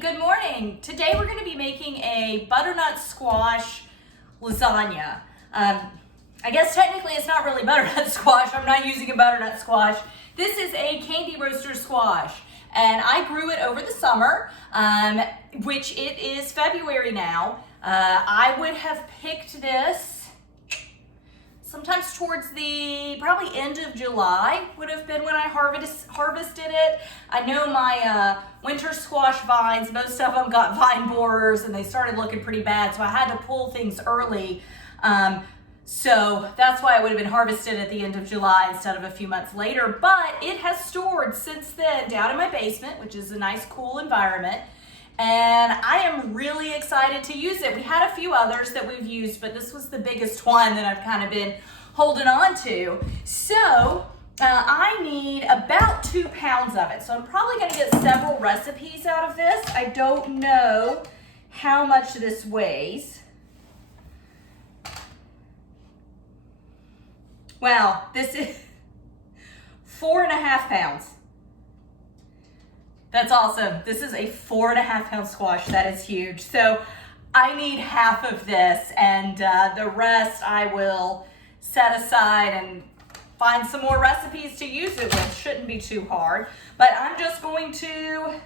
Good morning. Today we're going to be making a butternut squash lasagna. I guess technically it's not really butternut squash. I'm not using a butternut squash. This is a candy roaster squash, and I grew it over the summer, which it is February now. I would have picked this sometimes towards the probably end of July would have been when I harvested it. I know my winter squash vines, most of them got vine borers and they started looking pretty bad, so I had to pull things early. So that's why it would have been harvested at the end of July instead of a few months later, but it has stored since then down in my basement, which is a nice cool environment. And I am really excited to use it. We had a few others that we've used, but this was the biggest one that I've kind of been holding on to. So I need about 2 pounds of it. So I'm probably gonna get several recipes out of this. I don't know how much this weighs. Wow, this is 4.5 pounds. That's awesome. This is a 4.5 pound squash. That is huge. So I need half of this, and the rest I will set aside and find some more recipes to use it with. Shouldn't be too hard. But I'm just going to,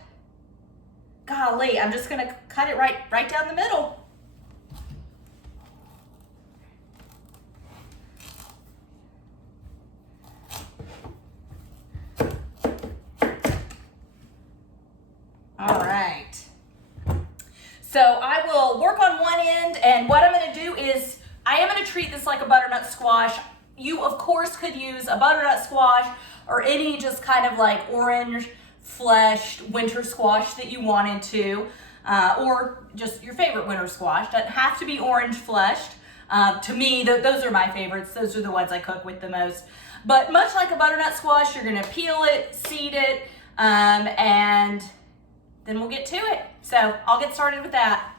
golly, I'm just gonna cut it right down the middle. All right, so I will work on one end, and what I'm going to do is I am going to treat this like a butternut squash. You, of course, could use a butternut squash or any just kind of like orange fleshed winter squash that you wanted to, or just your favorite winter squash. Doesn't have to be orange fleshed. To me, those are my favorites. Those are the ones I cook with the most. But much like a butternut squash, you're going to peel it, seed it, and then we'll get to it. So I'll get started with that.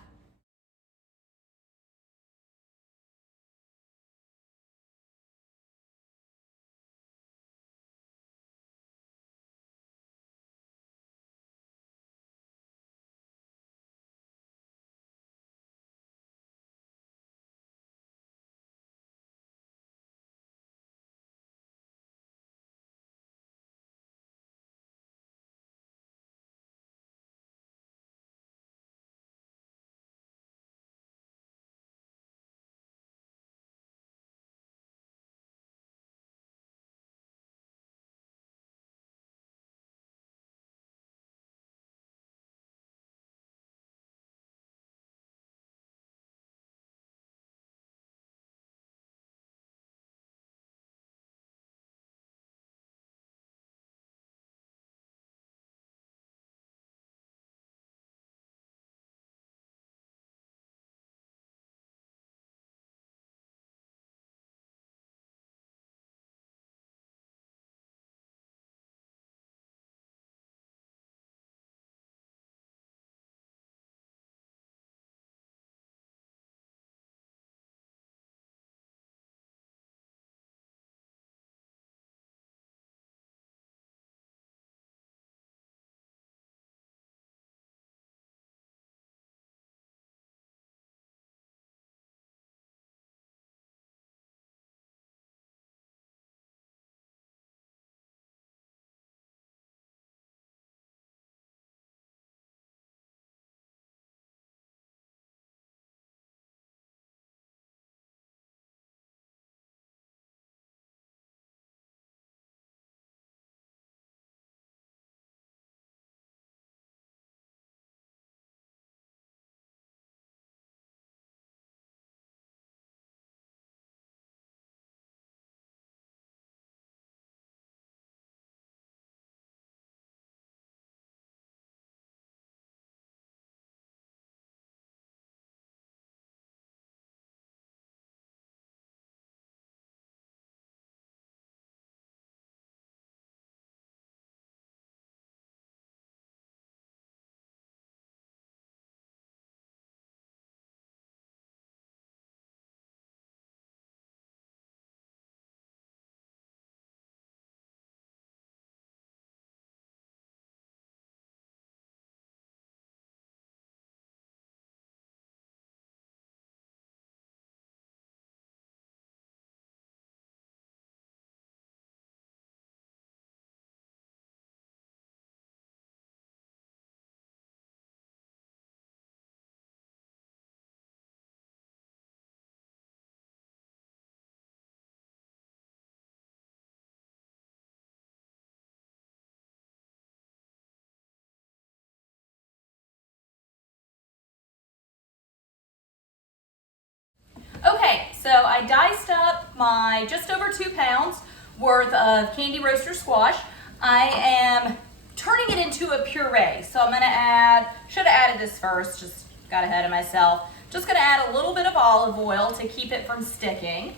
So I diced up my just over 2 pounds worth of candy roaster squash. I am turning it into a puree. So I'm gonna add, should have added this first, just got ahead of myself. Just gonna add a little bit of olive oil to keep it from sticking.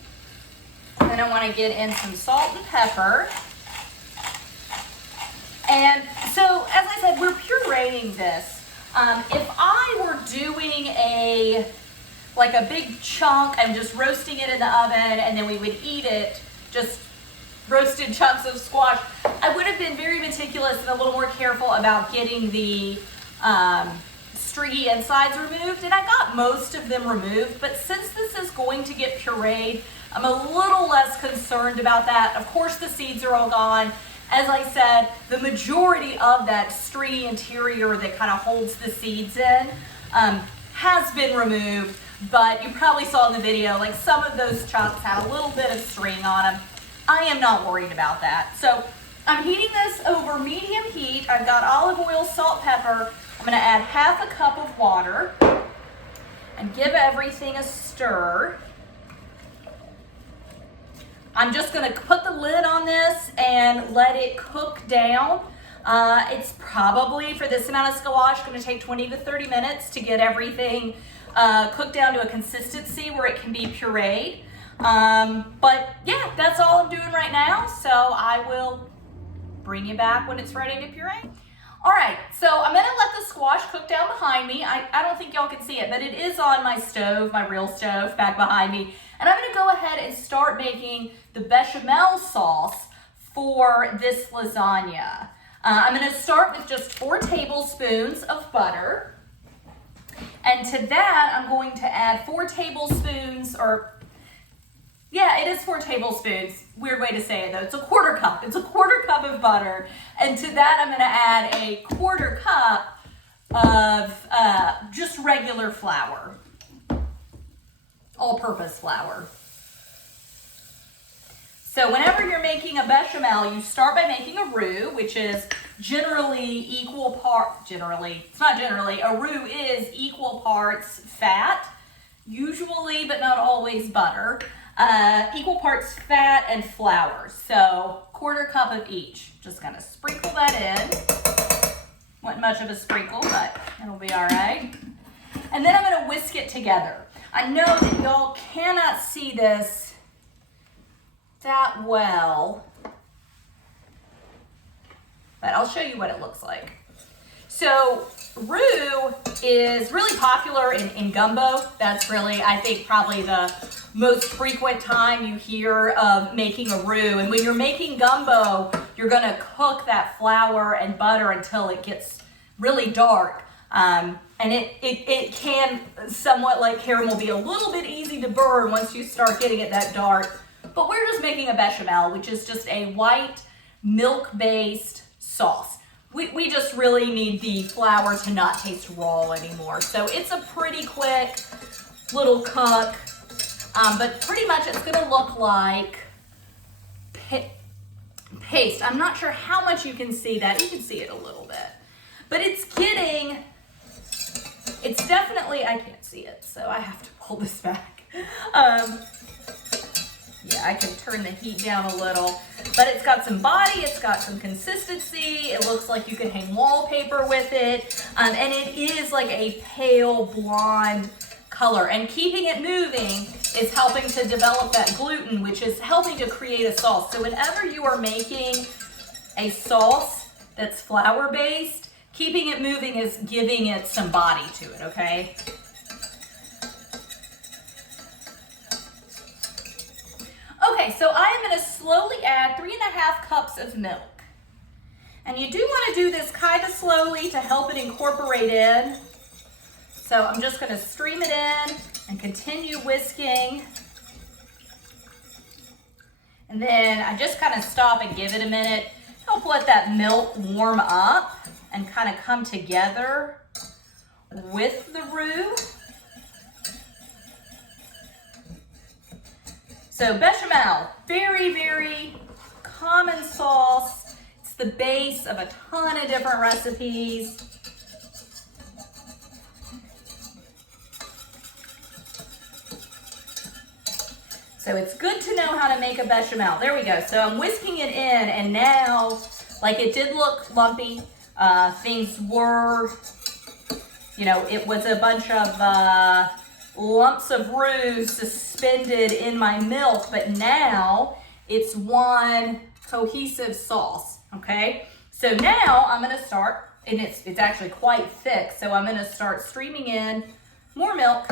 Then I wanna get in some salt and pepper. And so, as I said, we're pureeing this. If I were doing like a big chunk and just roasting it in the oven and then we would eat it, just roasted chunks of squash, I would have been very meticulous and a little more careful about getting the stringy insides removed, and I got most of them removed, but since this is going to get pureed, I'm a little less concerned about that. Of course, the seeds are all gone. As I said, the majority of that stringy interior that kind of holds the seeds in has been removed, but you probably saw in the video, like some of those chunks had a little bit of string on them. I am not worried about that. So I'm heating this over medium heat. I've got olive oil, salt, pepper. I'm gonna add half a cup of water and give everything a stir. I'm just gonna put the lid on this and let it cook down. It's probably, for this amount of squash, gonna take 20 to 30 minutes to get everything cooked down to a consistency where it can be pureed. But yeah, that's all I'm doing right now. So I will bring you back when it's ready to puree. All right, so I'm gonna let the squash cook down behind me. I don't think y'all can see it, but it is on my stove, my real stove back behind me. And I'm gonna go ahead and start making the bechamel sauce for this lasagna. I'm gonna start with just 4 tablespoons of butter. And to that, I'm going to add 4 tablespoons, or yeah, it is 4 tablespoons. Weird way to say it though. It's a quarter cup. It's a quarter cup of butter. And to that, I'm gonna add a quarter cup of just regular flour. All-purpose flour. So whenever you're making a bechamel, you start by making a roux, which is generally a roux is equal parts fat, usually but not always butter, equal parts fat and flour. So quarter cup of each. Just gonna sprinkle that in. Wasn't much of a sprinkle, but it'll be all right. And then I'm gonna whisk it together. I know that y'all cannot see this that well, but I'll show you what it looks like. So roux is really popular in gumbo. That's really, I think, probably the most frequent time you hear of making a roux. And when you're making gumbo, you're gonna cook that flour and butter until it gets really dark. And it can, somewhat like caramel, be a little bit easy to burn once you start getting it that dark. But we're just making a bechamel, which is just a white milk-based sauce. We just really need the flour to not taste raw anymore. So it's a pretty quick little cook, but pretty much it's gonna look like paste. I'm not sure how much you can see that. You can see it a little bit. But it's definitely, I can't see it, so I have to pull this back. Yeah, I can turn the heat down a little, but it's got some body, it's got some consistency, it looks like you can hang wallpaper with it, and it is like a pale blonde color, and keeping it moving is helping to develop that gluten, which is helping to create a sauce. So whenever you are making a sauce that's flour-based, keeping it moving is giving it some body to it, okay? Okay, so I am gonna slowly add 3½ cups of milk. And you do wanna do this kind of slowly to help it incorporate in. So I'm just gonna stream it in and continue whisking. And then I just kind of stop and give it a minute. Help let that milk warm up and kind of come together with the roux. So bechamel, very, very common sauce. It's the base of a ton of different recipes. So it's good to know how to make a bechamel. There we go. So I'm whisking it in, and now, like, it did look lumpy. Things were, you know, it was a bunch of lumps of roux suspended in my milk, but now it's one cohesive sauce, okay? So now I'm gonna start, and it's actually quite thick, so I'm gonna start streaming in more milk.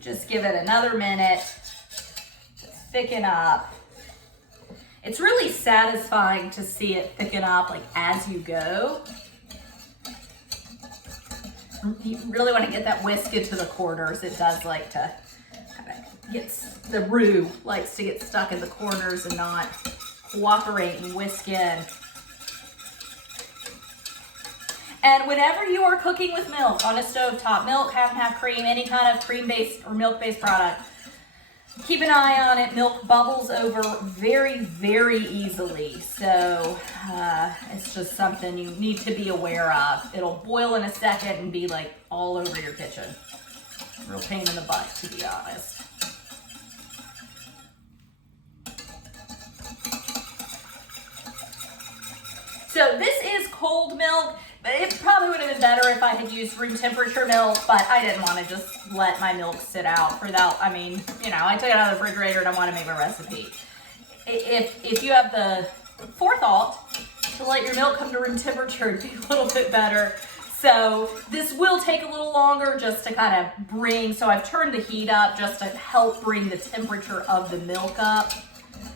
Just give it another minute, just thicken up. It's really satisfying to see it thicken up like as you go. You really want to get that whisk into the corners. It does like to kind of get, the roux likes to get stuck in the corners and not cooperate and whisk in. And whenever you are cooking with milk on a stovetop, milk, half and half cream, any kind of cream-based or milk-based product, keep an eye on it. Milk bubbles over very, very easily. So it's just something you need to be aware of. It'll boil in a second and be like all over your kitchen. Real pain in the butt, to be honest. So this is cold milk. It probably would have been better if I had used room temperature milk, but I didn't want to just let my milk sit out for that. I mean, you know, I took it out of the refrigerator and I want to make my recipe. If you have the forethought to let your milk come to room temperature, it'd be a little bit better. So this will take a little longer just to kind of bring, so I've turned the heat up just to help bring the temperature of the milk up.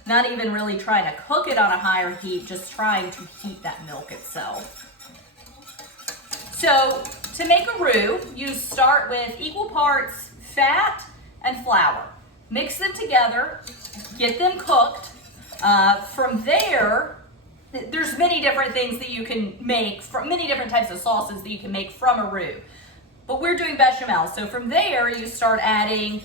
Not even really trying to cook it on a higher heat, just trying to heat that milk itself. So to make a roux, you start with equal parts fat and flour. Mix them together, get them cooked. From there, there's many different things that you can make, from many different types of sauces that you can make from a roux. But we're doing bechamel, so from there you start adding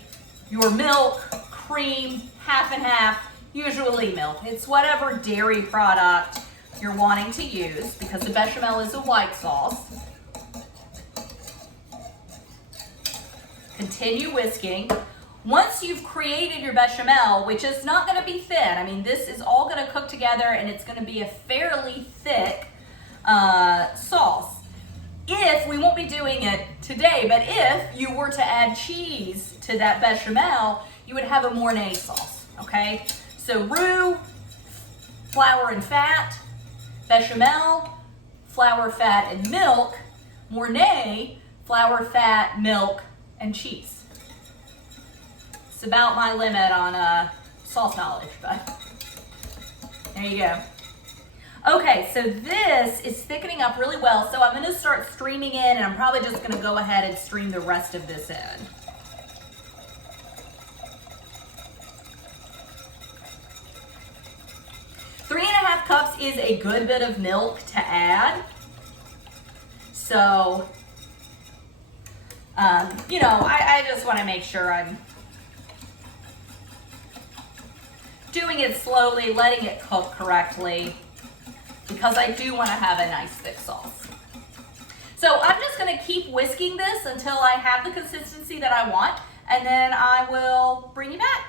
your milk, cream, half and half, usually milk. It's whatever dairy product you're wanting to use because the bechamel is a white sauce. Continue whisking. Once you've created your bechamel, which is not going to be thin, I mean, this is all going to cook together and it's going to be a fairly thick sauce. If, we won't be doing it today, but if you were to add cheese to that bechamel, you would have a Mornay sauce, okay? So roux, flour and fat, bechamel, flour, fat, and milk, Mornay, flour, fat, milk, and cheese. It's about my limit on sauce knowledge, but there you go. Okay, so this is thickening up really well, so I'm going to start streaming in, and I'm probably just going to go ahead and stream the rest of this in. Three and a half cups is a good bit of milk to add. So, you know, I just want to make sure I'm doing it slowly, letting it cook correctly, because I do want to have a nice thick sauce. So I'm just going to keep whisking this until I have the consistency that I want, and then I will bring you back.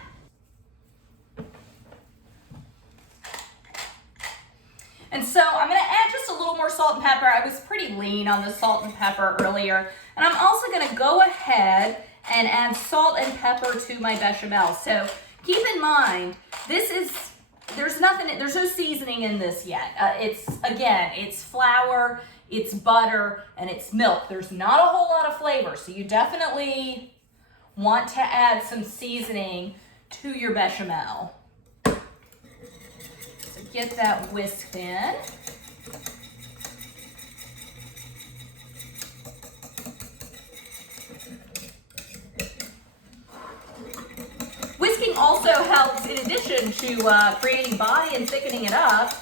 And so I'm going to add just a little more salt and pepper. I was pretty lean on the salt and pepper earlier. And I'm also going to go ahead and add salt and pepper to my bechamel. So keep in mind, there's no seasoning in this yet. It's flour, it's butter, and it's milk. There's not a whole lot of flavor. So you definitely want to add some seasoning to your bechamel. Get that whisked in. Whisking also helps, in addition to creating body and thickening it up,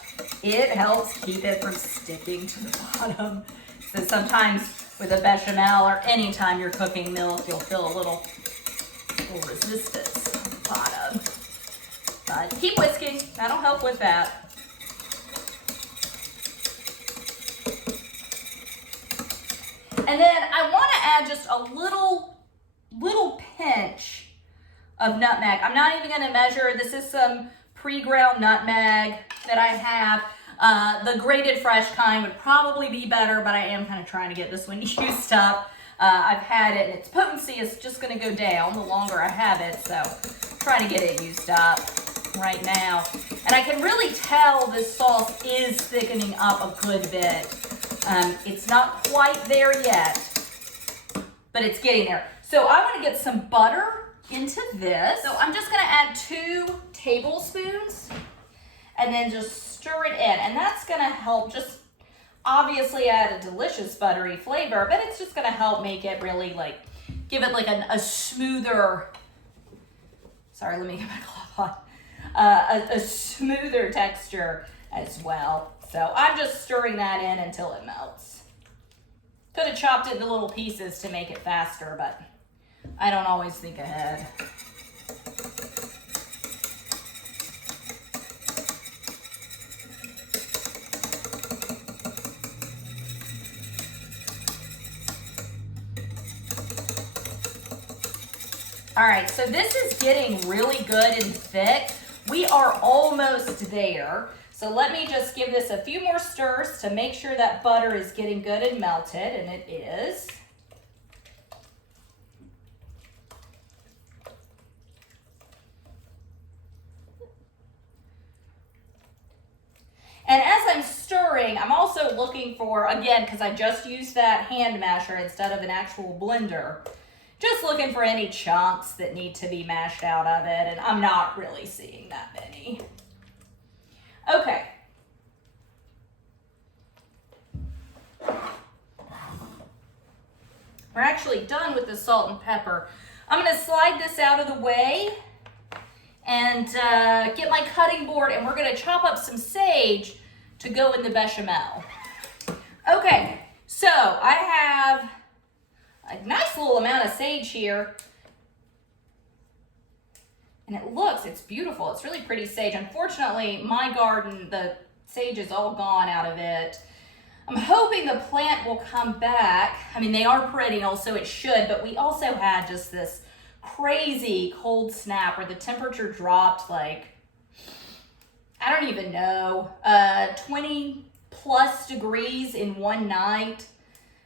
it helps keep it from sticking to the bottom. So sometimes with a bechamel or any time you're cooking milk, you'll feel a little resistance on the bottom. But keep whisking, that'll help with that. And then I want to add just a little pinch of nutmeg. I'm not even going to measure. This is some pre-ground nutmeg that I have. The grated fresh kind would probably be better, but I am kind of trying to get this one used up. I've had it, and its potency is just going to go down the longer I have it, so I'm trying to get it used up right now. And I can really tell this sauce is thickening up a good bit. It's not quite there yet, but it's getting there. So I want to get some butter into this. So I'm just going to add 2 tablespoons and then just stir it in. And that's going to help just obviously add a delicious buttery flavor, but it's just going to help make it really like, give it like a smoother, sorry, let me get my cloth on, a smoother texture as well. So I'm just stirring that in until it melts. Could have chopped it into little pieces to make it faster, but I don't always think ahead. All right, so this is getting really good and thick. We are almost there. So let me just give this a few more stirs to make sure that butter is getting good and melted, and it is. And as I'm stirring, I'm also looking for, again, because I just used that hand masher instead of an actual blender, just looking for any chunks that need to be mashed out of it, and I'm not really seeing that many. Okay. We're actually done with the salt and pepper. I'm going to slide this out of the way and get my cutting board, and we're going to chop up some sage to go in the bechamel. Okay, so I have a nice little amount of sage here. And it's beautiful. It's really pretty sage. Unfortunately, my garden, the sage is all gone out of it. I'm hoping the plant will come back. I mean, they are perennial, so it should, but we also had just this crazy cold snap where the temperature dropped like, I don't even know, 20 plus degrees in one night.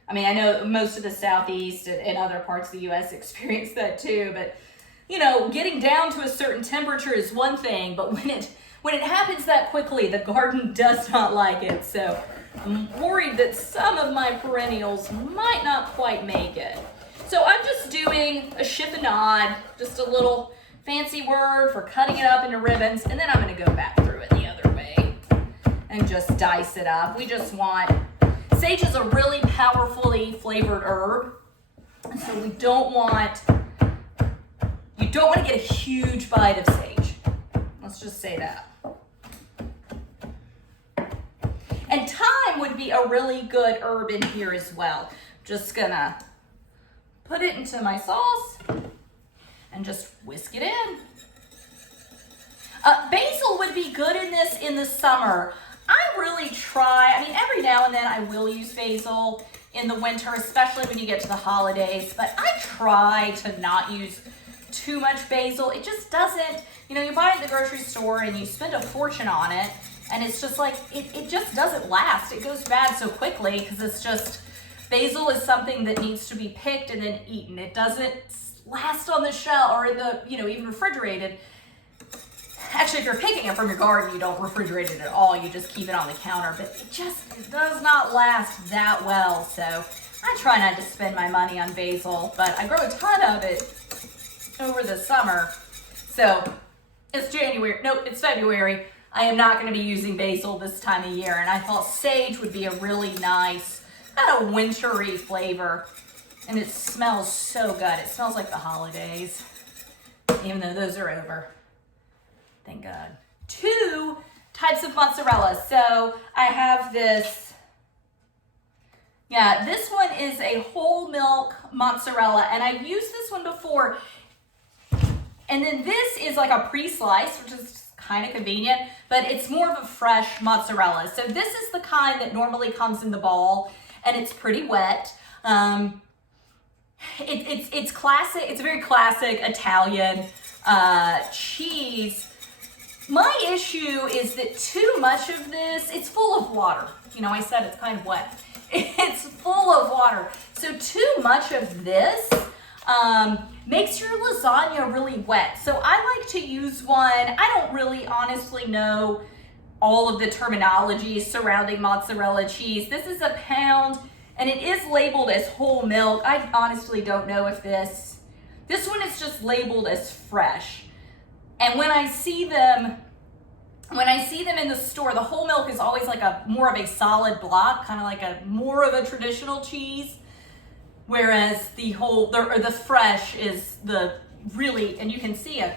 I mean, I know most of the Southeast and other parts of the U.S. experience that too, but you know, getting down to a certain temperature is one thing, but when it happens that quickly, the garden does not like it. So I'm worried that some of my perennials might not quite make it. So I'm just doing a chiffonade, just a little fancy word for cutting it up into ribbons, and then I'm going to go back through it the other way and just dice it up. We just want, sage is a really powerfully flavored herb, so you don't want to get a huge bite of sage. Let's just say that. And thyme would be a really good herb in here as well. Just gonna put it into my sauce and just whisk it in. Basil would be good in this in the summer. I really try, I mean, every now and then I will use basil in the winter, especially when you get to the holidays, but I try to not use too much basil. It just doesn't, you know, you buy it at the grocery store and you spend a fortune on it, and it's just like, it just doesn't last. It goes bad so quickly because it's just, basil is something that needs to be picked and then eaten. It doesn't last on the shelf or in the, you know, even refrigerated. Actually, if you're picking it from your garden, you don't refrigerate it at all. You just keep it on the counter, but it does not last that well. So I try not to spend my money on basil, but I grow a ton of it over the summer. So it's January, nope, it's February. I am not going to be using basil this time of year, and I thought sage would be a really nice, kind of wintry flavor, and it smells so good. It smells like the holidays, even though those are over. Thank God. 2 types of mozzarella. So I have this, this one is a whole milk mozzarella, and I've used this one before. And then this is like a pre-sliced, which is kind of convenient, but it's more of a fresh mozzarella. So this is the kind that normally comes in the ball, and it's pretty wet. It's classic. It's a very classic Italian cheese. My issue is that too much of this, it's full of water. You know, I said it's kind of wet. It's full of water. So too much of this makes your lasagna really wet. So I like to use one. I don't really honestly know all of the terminology surrounding mozzarella cheese. This is a pound and it is labeled as whole milk. I honestly don't know if this one is just labeled as fresh. And when I see them in the store, the whole milk is always like more of a solid block, kind of like more of a traditional cheese. Whereas the fresh is the really, and you can see it,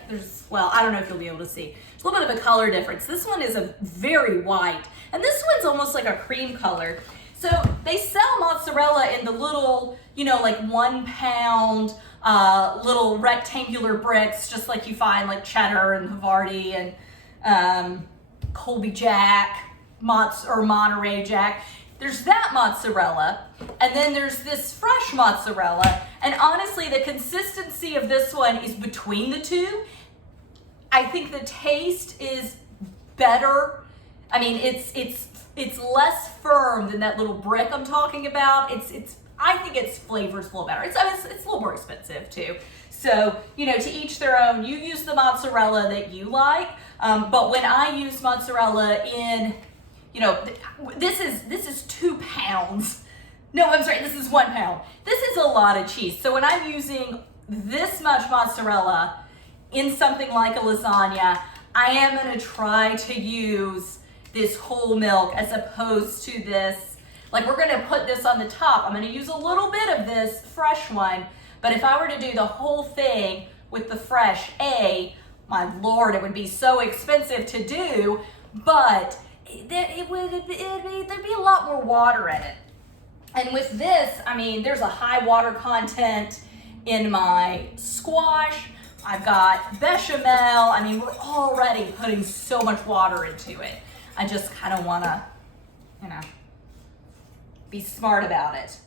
I don't know if you'll be able to see. There's a little bit of a color difference. This one is a very white, and this one's almost like a cream color. So they sell mozzarella in the little, like 1 pound, little rectangular bricks, just like you find like cheddar and Havarti and Colby Jack, or Monterey Jack. There's that mozzarella, and then there's this fresh mozzarella, and honestly, the consistency of this one is between the two. I think the taste is better. I mean, it's less firm than that little brick I'm talking about. I think its flavor's a little better. It's a little more expensive too. So, to each their own. You use the mozzarella that you like, but when I use mozzarella in, this is 2 pounds. No, I'm sorry, this is 1 pound. This is a lot of cheese. So when I'm using this much mozzarella in something like a lasagna, I am gonna try to use this whole milk as opposed to this, like we're gonna put this on the top. I'm gonna use a little bit of this fresh one, but if I were to do the whole thing with the fresh, my Lord, it would be so expensive to do, but there'd be a lot more water in it. And with this, I mean, there's a high water content in my squash. I've got bechamel. I mean, we're already putting so much water into it. I just kind of want to, be smart about it.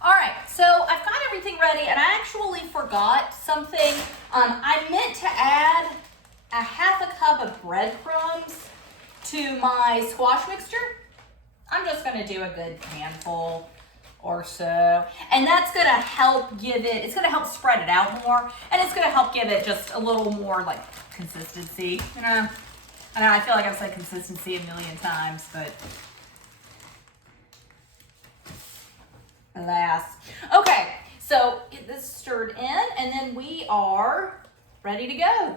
All right, so I've got everything ready, and I actually forgot something. I meant to add a half a cup of breadcrumbs to my squash mixture. I'm just gonna do a good handful or so, and that's gonna help it's gonna help spread it out more, and it's gonna help give it just a little more like consistency. I feel like I've said consistency a million times, but alas. Okay, so get this stirred in, and then we are ready to go.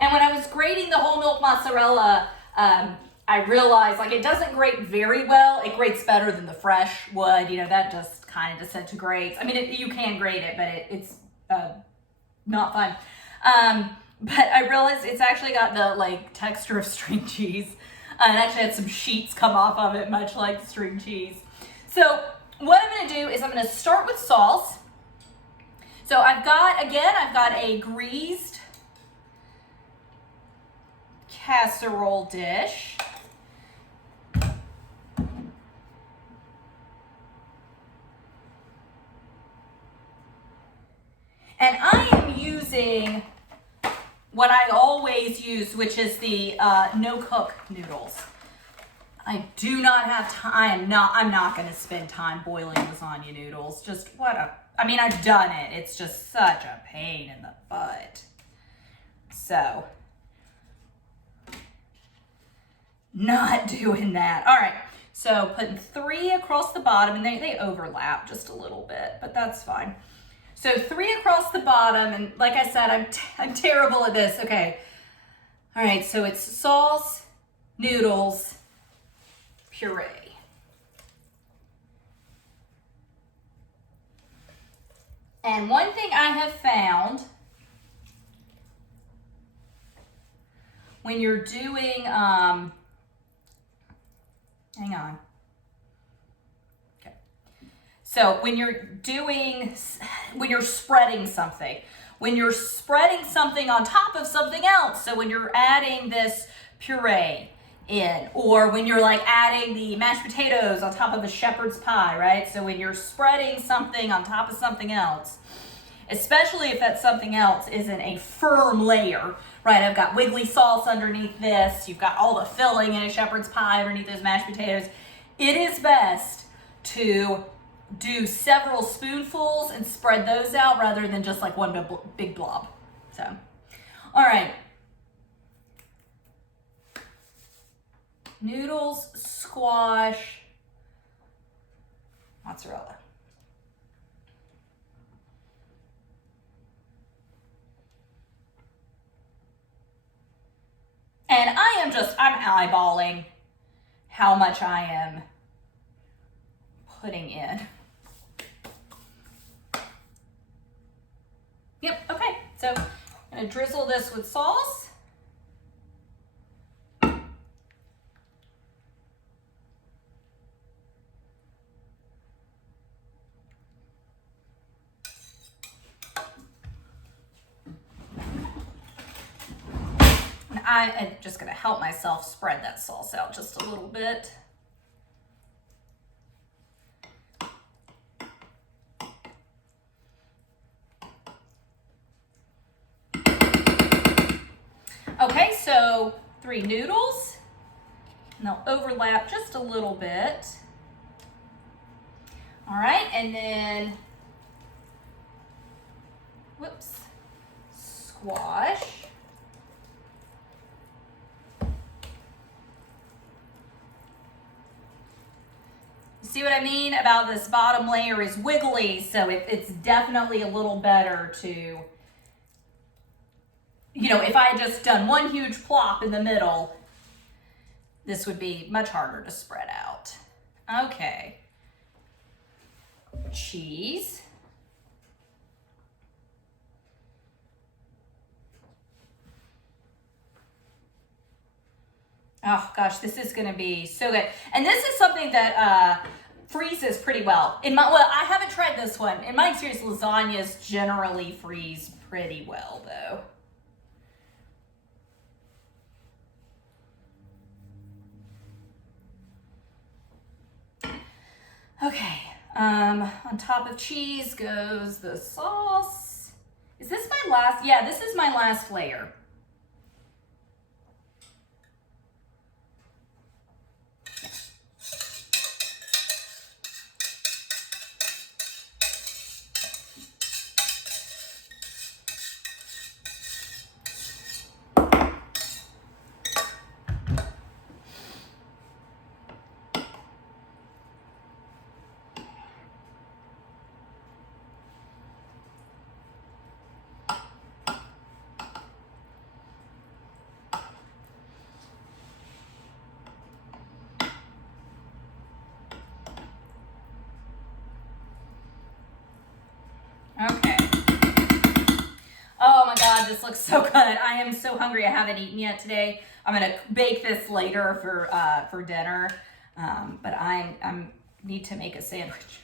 And when I was grating the whole milk mozzarella, I realized like it doesn't grate very well. It grates better than the fresh would. That just kind of disintegrates. I mean, you can grate it, but it's not fun. But I realized it's actually got the texture of string cheese. And actually had some sheets come off of it, much like string cheese. So what I'm gonna do is I'm gonna start with sauce. So I've got a greased casserole dish. using what I always use, which is the no-cook noodles. I do not have time. I'm not going to spend time boiling lasagna noodles. Just I mean, I've done it. It's just such a pain in the butt. So, not doing that. All right. So putting 3 across the bottom, and they overlap just a little bit, but that's fine. So 3 across the bottom, and like I said, I'm terrible at this. Okay. All right, so it's sauce, noodles, puree. And one thing I have found when you're doing, hang on. Okay. So when you're spreading something on top of something else, so when you're adding this puree in, or when you're like adding the mashed potatoes on top of a shepherd's pie, right? So when you're spreading something on top of something else, especially if that something else isn't a firm layer, right? I've got wiggly sauce underneath this. You've got all the filling in a shepherd's pie underneath those mashed potatoes. It is best to do several spoonfuls and spread those out rather than just like one big blob. So, all right. Noodles, squash, mozzarella. And I'm eyeballing how much I am putting in. Yep, okay. So I'm gonna drizzle this with sauce. I'm just gonna help myself spread that sauce out just a little bit. Okay, so 3 noodles, and they'll overlap just a little bit. All right, and then, whoops, squash. See what I mean about this bottom layer is wiggly, so it's definitely a little better to, you know, if I had just done one huge plop in the middle, this would be much harder to spread out. Okay. Cheese. Oh gosh, this is gonna be so good. And this is something that freezes pretty well. I haven't tried this one. In my experience, lasagnas generally freeze pretty well though. Okay, on top of cheese goes the sauce. Is this my last? Yeah, this is my last layer. Okay. Oh my God, this looks so good. I am so hungry. I haven't eaten yet today. I'm gonna bake this later for dinner, but I need to make a sandwich.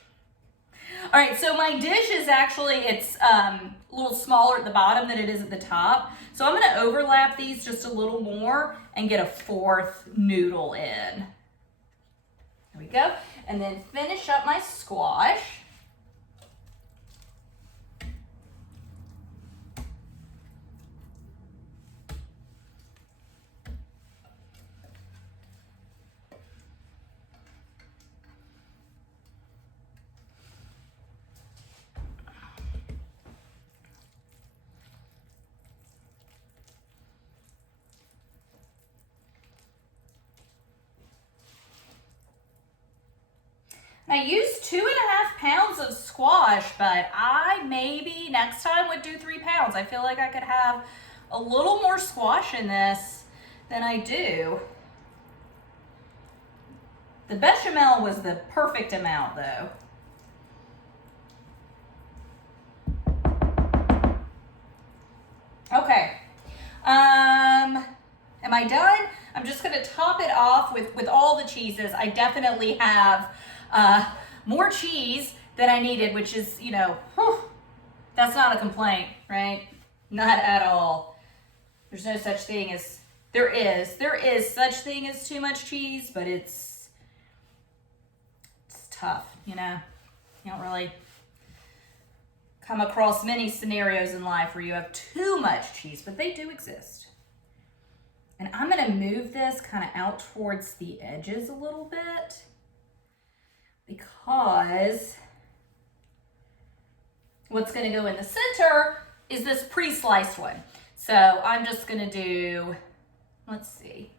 All right, so my dish is actually, it's a little smaller at the bottom than it is at the top. So I'm gonna overlap these just a little more and get a 4th noodle in. There we go. And then finish up my squash. I used 2.5 pounds of squash, but I maybe next time would do 3 pounds. I feel like I could have a little more squash in this than I do. The bechamel was the perfect amount though. Okay, am I done? I'm just gonna top it off with all the cheeses. I definitely have more cheese than I needed, which is, you know, that's not a complaint, right? Not at all. There's no such thing as, there is such thing as too much cheese, but it's tough, you know? You don't really come across many scenarios in life where you have too much cheese, but they do exist. And I'm gonna move this kind of out towards the edges a little bit because what's gonna go in the center is this pre-sliced one. So I'm just gonna do, let's see,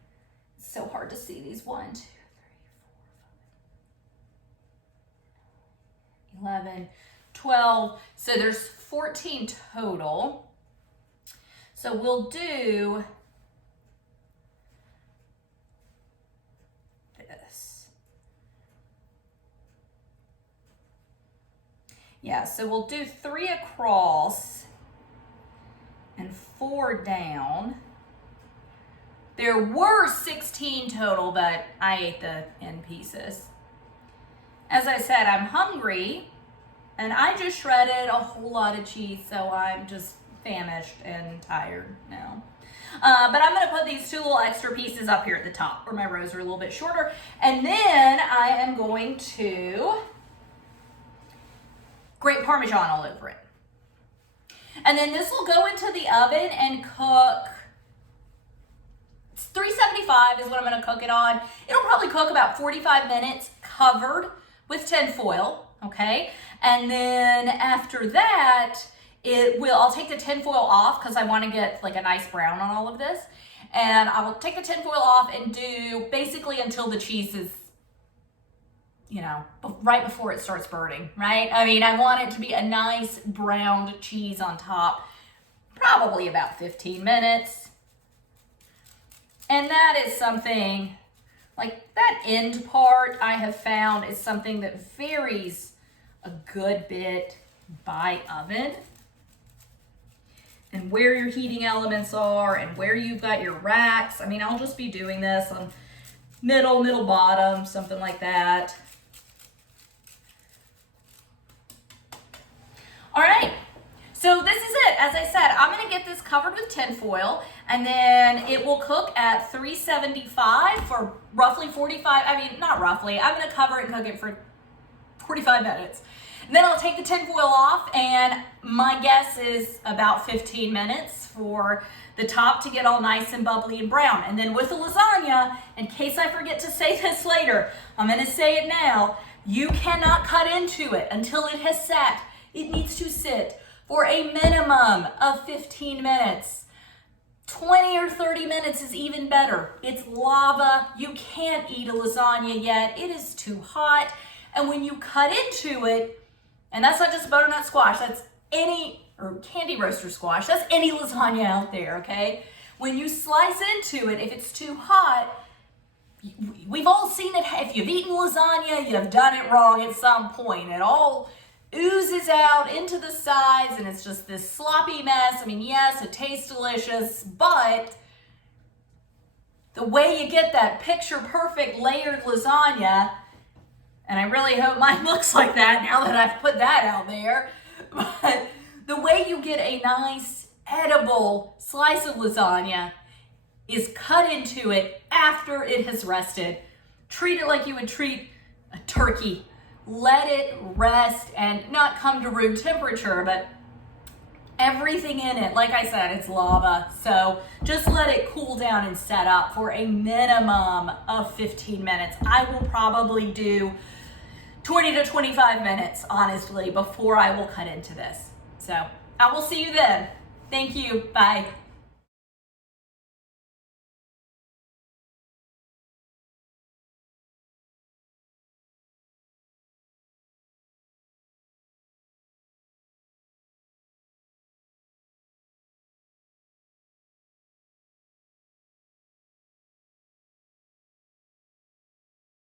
it's so hard to see these 1, 2, 3, 4, 5, 11, 12, so there's 14 total. So we'll do this. Yeah, so we'll do 3 across and 4 down. There were 16 total, but I ate the end pieces. As I said, I'm hungry. And I just shredded a whole lot of cheese, so I'm just famished and tired now. But I'm gonna put these 2 little extra pieces up here at the top where my rows are a little bit shorter. And then I am going to grate Parmesan all over it. And then this will go into the oven and cook. It's 375 is what I'm gonna cook it on. It'll probably cook about 45 minutes covered with tin foil, okay? And then after that, I'll take the tin foil off because I want to get like a nice brown on all of this. And I will take the tin foil off and do basically until the cheese is, you know, right before it starts burning, right? I mean, I want it to be a nice browned cheese on top, probably about 15 minutes. And that is something, like that end part I have found is something that varies a good bit by oven and where your heating elements are and where you've got your racks. I mean, I'll just be doing this on middle, bottom, something like that. All right, so this is it. As I said, I'm gonna get this covered with tin foil and then it will cook at 375 for roughly 45, I mean, not roughly, I'm gonna cover it and cook it for 45 minutes. And then I'll take the tin foil off and my guess is about 15 minutes for the top to get all nice and bubbly and brown. And then with the lasagna, in case I forget to say this later, I'm gonna say it now, you cannot cut into it until it has sat. It needs to sit for a minimum of 15 minutes. 20 or 30 minutes is even better. It's lava. You can't eat a lasagna yet. It is too hot. And when you cut into it, and that's not just butternut squash, that's any, or candy roaster squash, that's any lasagna out there, okay? When you slice into it, if it's too hot, we've all seen it. If you've eaten lasagna, you've done it wrong at some point. It all oozes out into the sides and it's just this sloppy mess. I mean, yes, it tastes delicious, but the way you get that picture perfect layered lasagna, and I really hope mine looks like that now that I've put that out there, but the way you get a nice edible slice of lasagna is cut into it after it has rested. Treat it like you would treat a turkey. Let it rest and not come to room temperature, but everything in it, like I said, it's lava. So just let it cool down and set up for a minimum of 15 minutes. I will probably do 20 to 25 minutes, honestly, before I will cut into this. So I will see you then. Thank you. Bye.